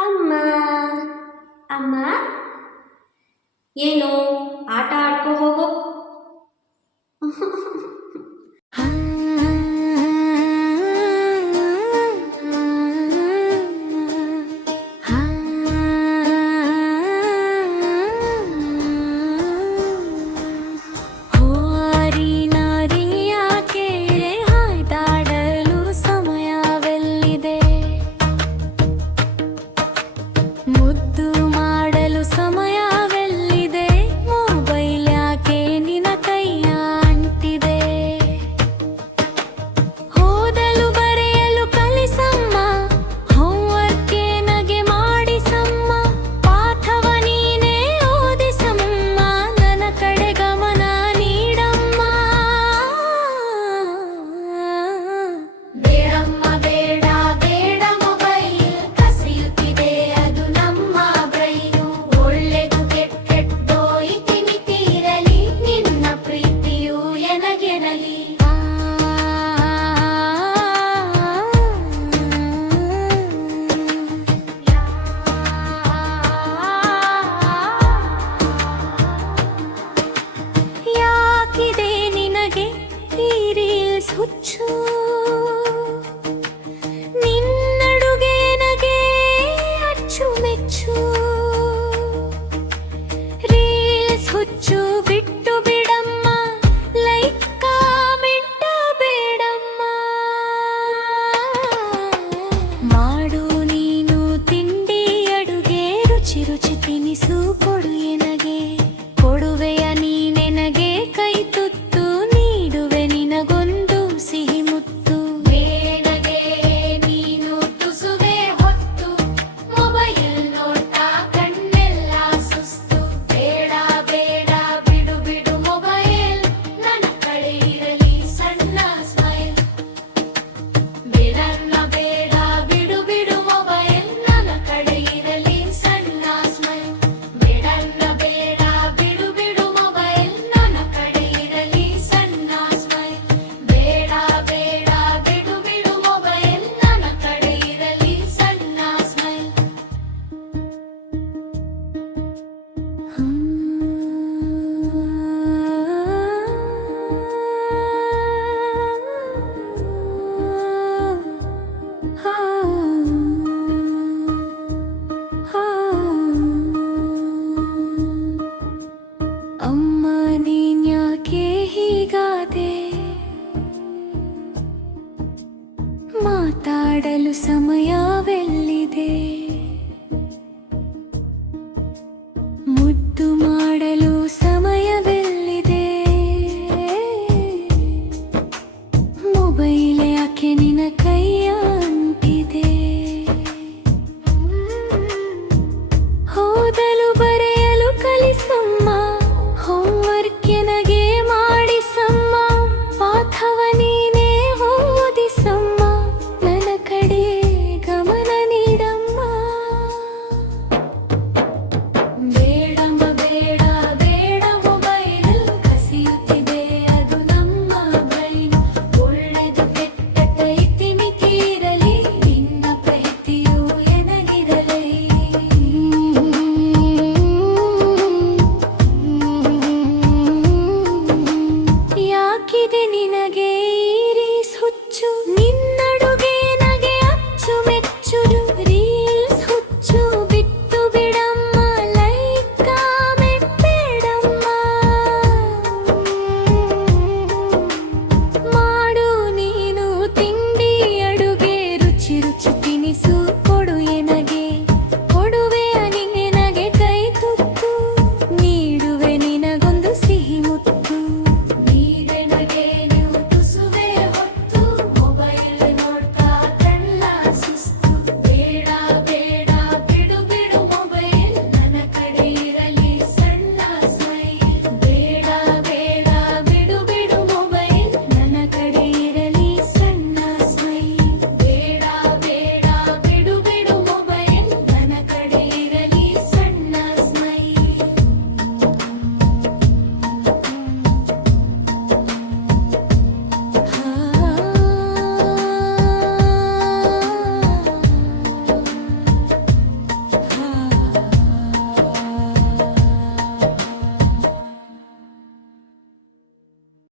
ಅಮ್ಮ ಅಮ್ಮ ಏನು ಆಟ ಆಡ್ಕೊ ಹೋಗೋ. ಮುದ್ದು ಮಾಡಲು ಸಮಯವೆಲ್ಲಿದೆ, ಮೊಬೈಲ್ ಯಾಕೆ ನಿನ ಕೈಯ ಅಂಟಿದೆ. ಓದಲು ಬರೆಯಲು ಕಲಿಸಮ್ಮ, ಹೋಮ್ವರ್ಕ್ ನಗೆ ಮಾಡಿಸಮ್ಮ, ಪಾಠವ ನೀನೇ ಓದಿಸಮ್ಮ, ನನ್ನ ಕಡೆ ಗಮನ ನೀಡಮ್ಮ. ಬೇಡಮ್ಮ ಬೇಡ ಬೇಡ ಮೊಬೈಲ್ ಕಸಿಯುತ್ತಿದೆ ಅದು ನಮ್ಮ ಬ್ರೈನು. ಒಳ್ಳೆದು ಕೆಟ್ಟೆಟ್ಟೋ ಇತಿಮಿತಿರಲಿ, ನಿನ್ನ ಪ್ರೀತಿಯು ಎನಗೆನಲಿ. ಯಾಕಿದೆ ನಿನಗೆ ಈ ರೀಲ್ಸ್ ಹುಚ್ಚು, ನಿನ್ನಡುಗೆ ನಗೆ ಅಚ್ಚುಮೆಚ್ಚು. ರೀಲ್ಸ್ ಹುಚ್ಚು ಬಿಟ್ಟು ಬಿಡಮ್ಮ, ಲೈಕ್ ಕಾಮೆಂಟ್ ಬೇಡಮ್ಮ. ಮಾಡು ನೀನು ತಿಂಡಿ ಅಡುಗೆ, ರುಚಿ ರುಚಿ ತಿನಿಸು ಕೊಡು ಎನಗೆ. ಕೊಡುವೆಯ ನೀನೆನಗೆ ಕೈ ತುತ್ತು, ನೀಡುವೆ ನಿನಗೊಂದು ಸಿಹಿ ಮುತ್ತು. ಬೇನಗೆ ನೀನು ತುಸುವೆ ಹೊತ್ತು, ಮೊಬೈಲ್ ನೋಟ ಕಣ್ಣೆಲ್ಲ ಸುಸ್ತು. ಬೇಡ ಬೇಡ ಬಿಡು ಬಿಡು ಮೊಬೈಲ್, ನನ್ನ ಕಡೆ ಇರಲಿ ಸಣ್ಣ ಸ್ಮೈಲ್. ಬೇಡನ್ನ ಬೇಡ ಬಿಡು ಬಿಡು ಮೊಬೈಲ್, ನನ್ನ ಕಡೆ ಇರಲಿ ಸಣ್ಣ ಸ್ಮೈಲ್. ಬೇಡನ್ನ ಬೇಡ ಬಿಡು ಬಿಡು ಮೊಬೈಲ್, ನನ್ನ ಕಡೆ ಇರಲಿ ಸಣ್ಣ ಸ್ಮೈಲ್. ಬೇಡ ಬೇಡ ಬಿಡು ಬಿಡು ಮೊಬೈಲ್, ನನ್ನ ಕಡೆ ಇರಲಿ ಸಣ್ಣ ಸ್ಮೈಲ್. ಅಮ್ಮ ನೀನ್ಯಾಕೆ ಹೀಗಾದೆ, ಮಾತಾಡಲು ಸಮಯವೆಲ್ಲಿದೆ, ಮುದ್ದು ಮಾಡಲು ಸಮಯವೆಲ್ಲಿದೆ. ಮೊಬೈಲ್ ಯಾಕೆ ನಿನ ಕೈಯ ಅಂಟಿದೆ. ಓದಲು ಬರೆಯಲು ಕಲಿಸಮ್ಮ, ಹೋಮ್ವರ್ಕ್ ನಗೆ ಮಾಡಿಸಮ್ಮ, ಪಾಠವ ನೀನೇ ಓದಿಸಮ್ಮ, ನನ್ನ ಕಡೆ ಗಮನ ನೀಡಮ್ಮ. ಬೇಡಮ್ಮ ಬೇಡ ಬೇಡ ಮೊಬೈಲ್ ಕಸಿಯುತ್ತಿದೆ ಅದು ನಮ್ಮ ಬ್ರೈನು. ಒಳ್ಳೆದು ಕೆಟ್ಟ ಇತಿಮಿತಿರಲಿ, ನಿನ್ನ ಪ್ರೀತಿಯು ಎನಗಿರಲಿ. ಯಾಕಿದೆ ನಿನಗೆ ಈ ರೀಲ್ಸ್ ಹುಚ್ಚು, ನಿನ್ನಡುಗೆ ನಗೆ ಅಚ್ಚುಮೆಚ್ಚು. ರೀಲ್ಸ್ ಹುಚ್ಚು ಬಿಟ್ಟು ಬಿಡಮ್ಮ, ಲೈಕ್ ಕಾಮೆಂಟ್ ಬೇಡಮ್ಮ. ಮಾಡು ನೀನು ತಿಂಡಿ ಅಡುಗೆ, ರುಚಿ ರುಚಿ ತಿನಿಸು